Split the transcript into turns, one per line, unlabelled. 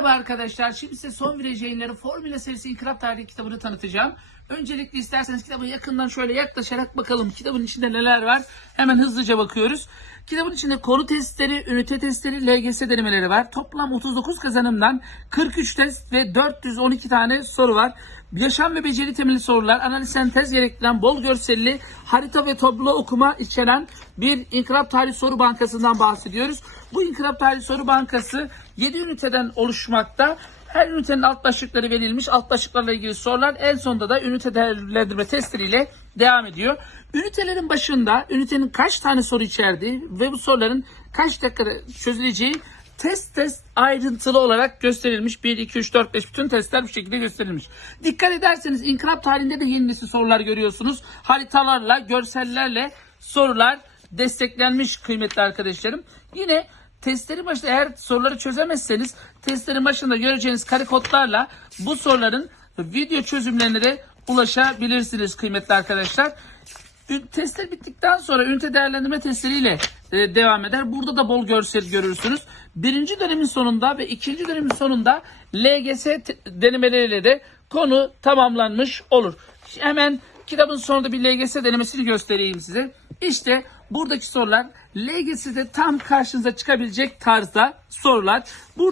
Merhaba arkadaşlar. Şimdi size son viraj yayınları Formula serisi İnkılap Tarihi kitabını tanıtacağım. Öncelikle isterseniz kitabı yakından şöyle yaklaşarak bakalım. Kitabın içinde neler var? Hemen hızlıca bakıyoruz. Kitabın içinde konu testleri, ünite testleri, LGS denemeleri var. Toplam 39 kazanımdan 43 test ve 412 tane soru var. Yaşam ve beceri temelli sorular, analiz sentez gerektiren bol görselli, harita ve tablo okuma içeren bir İnkılap Tarihi Soru Bankası'ndan bahsediyoruz. Bu İnkılap Tarihi Soru Bankası 7 üniteden oluşmakta. Her ünitenin alt başlıkları verilmiş. Alt başlıklarla ilgili sorular en sonunda da ünite değerlendirme testleriyle devam ediyor. Ünitelerin başında ünitenin kaç tane soru içerdiği ve bu soruların kaç dakikada çözüleceği test test ayrıntılı olarak gösterilmiş. 1, 2, 3, 4, 5 bütün testler bu şekilde gösterilmiş. Dikkat ederseniz inkılap tarihinde de yeni nesil sorular görüyorsunuz. Haritalarla, görsellerle sorular desteklenmiş kıymetli arkadaşlarım. Yine testlerin başında eğer soruları çözemezseniz testlerin başında göreceğiniz kare kodlarla bu soruların video çözümlerine ulaşabilirsiniz kıymetli arkadaşlar. Testler bittikten sonra ünite değerlendirme testleriyle e, devam eder. Burada da bol görsel görürsünüz. Birinci dönemin sonunda ve ikinci dönemin sonunda LGS denemeleriyle de konu tamamlanmış olur. Hemen kitabın sonunda bir LGS denemesini göstereyim size. İşte buradaki sorular LGS'de tam karşınıza çıkabilecek tarzda sorular. Bu